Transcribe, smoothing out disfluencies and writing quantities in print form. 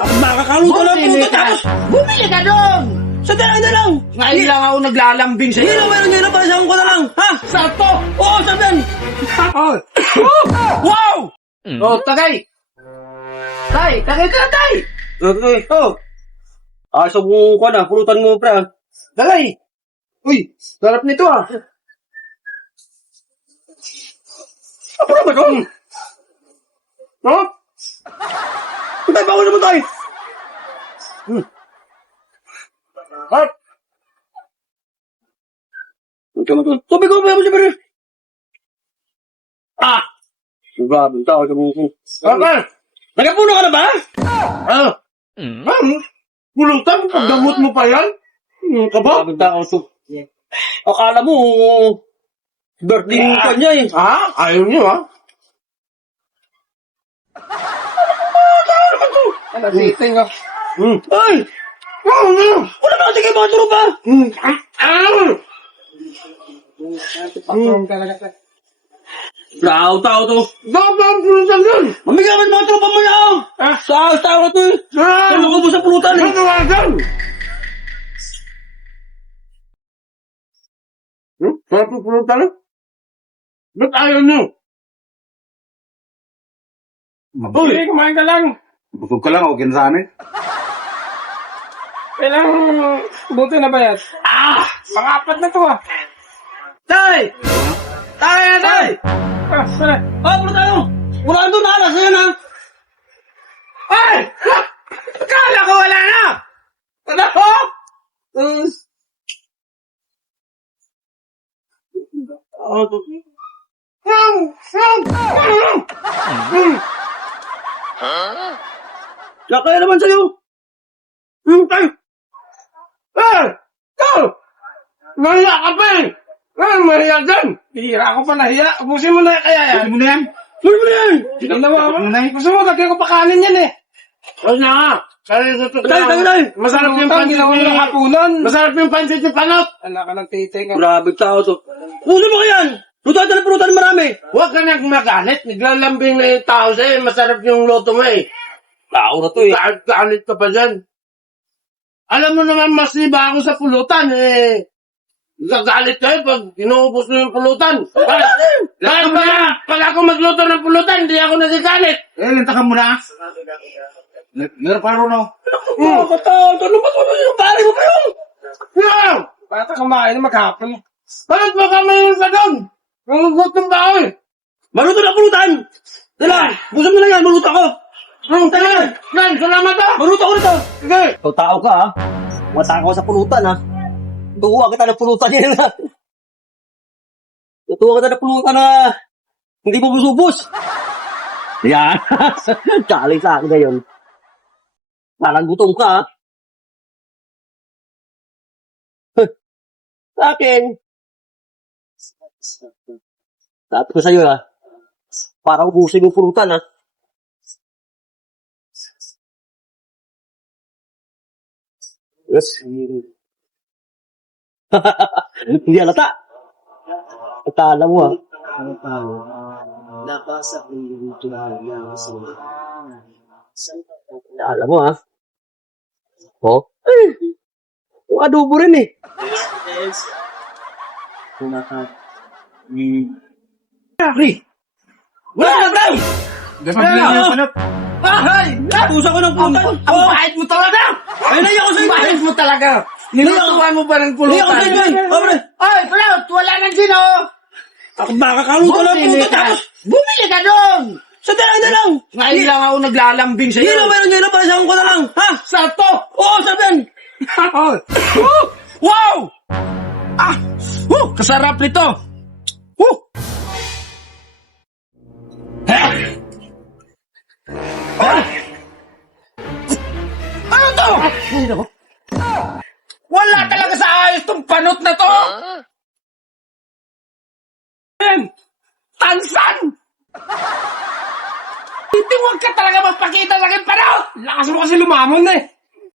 Ako makakaluto lang puto tapos. Bumili ka doon! Sa dalaga na lang. Ngayon lang ako naglalambing Hindi sa'yo. na meron ngayon, pasahan ko na lang. Ha? Sakto! Oo, sabihan. Wow! Oh, tagay! Tagay ka na, tay! Okay, oh. Asa mo ko na, pulutan mo pre. Tagay! Uy, sarap nito ah. Apa naman ko? No? Tay, bawal naman tayo. Harp! Tubig ko, may mo siya. Ah! Grabe, tao sa mga ko. Okay! Nagapuno ka na ba? Ah! Pulutan, pagdamot mo pa yan? Ka ba? Grabe, tao to. Akala mo, birthday mo pa niya eh. Ha? Ayaw niyo ah? Ano, siting ah. Ay! Wala na natin kayo mga tropa! Patron talaga. Tao to. Dapat ang pulutan yun! Mamigay ka mga tropa mo yan! Sa tao na to eh. Ano ko mo sa pulutan eh. Manawagan! Sarap ang pulutan eh? Ba't ayaw niyo? Uy, kumain ka lang. Busog ka lang, okay na sa amin. Kailang buti na ba yan? Mga apat na to ah. Tay! Tay na tay! Sana. Pulutan mo! Wala doon na alas na yan ha! Ay! Kala ko wala na! Ano ko? Kaya naman sa'yo! Tay! Ikaw! Mahiya ka pa eh! Mahiya dyan! Hihira ako pa nahiya. Ubusin mo na kaya yan. Ano mo na yan? Tuloy mo na yan! Ginawa mo? Gusto mo, lagyan ko pa kanin yan eh. Huwag na nga. Kaya sa totoo Tay, tay, tay! masarap yung pansit ni hapunan. Masarap yung pansit ni panot. Anak ka ng titing. Grabe tao to. Puso mo ka yan! Lutuan na pulutan marami! Huwag ka nang magalit. Naglalambing na yung tao sa'yo. Masarap yung loto mo eh. Tao na to eh. Galit ka pa dyan. Alam mo naman, mas iba ako sa pulutan eh. Gagalit kayo pag inuubos mo yung pulutan. Kaya pag ako magluto ng pulutan, hindi ako nagagalit. Lenta ka muna. Meron pa rin, no? Mga tao! Ano ba ito? Yung pare mo pa yun? Yan! Bata kumain na maghapon. Bakit ba kami yung sa doon? Yung gutom ba ako eh? Maluto na pulutan! Dala! Busog mo na yan! Maluto ako! Yan, salamat ah! Maluto ako nito! Sige! Ikaw tao ka ha? Mataka ko sa pulutan ha? Tuwa kita ng pulutan yan ha? Tuwa kita ng pulutan na hindi mo busubos! Yan! Challenge sa akin ngayon. Parang gutom ka ha? Sa akin. Sabi ko sa'yo ha? Para ubusin yung pulutan ha? Yes. Hindi halata. Akala mo ha. Akala mo ha. Oh? Yung adobo rin eh. Pre! Wala na tayo! Dapat lang yung panap. Ay! Tusa ko ng pulutan! Ang bahit mo talaga! Ay, naiyak ko Ang sa'yo! bahit mo talaga! Nilutuan mo pa ng Naiyak ko pulutan. sa'yo! Abre! Ay, Kulot! Wala nang gino! Ako makakaluto lang Bumili pulutan ka! tapos! Bumili ka doon! Sa dalaga na lang! Ngayon lang ako naglalambing Hindi na sa'yo. meron ngayon, pasahan ko na lang! Ha? Sakto! Oo, sabihan! Wow! Kasarap nito! Ano to? Wala talaga sa ayos tong panot na to! Tansan! Hindi, huwag ka talaga magpakita lang yung panot! Lakas mo kasi lumamon eh!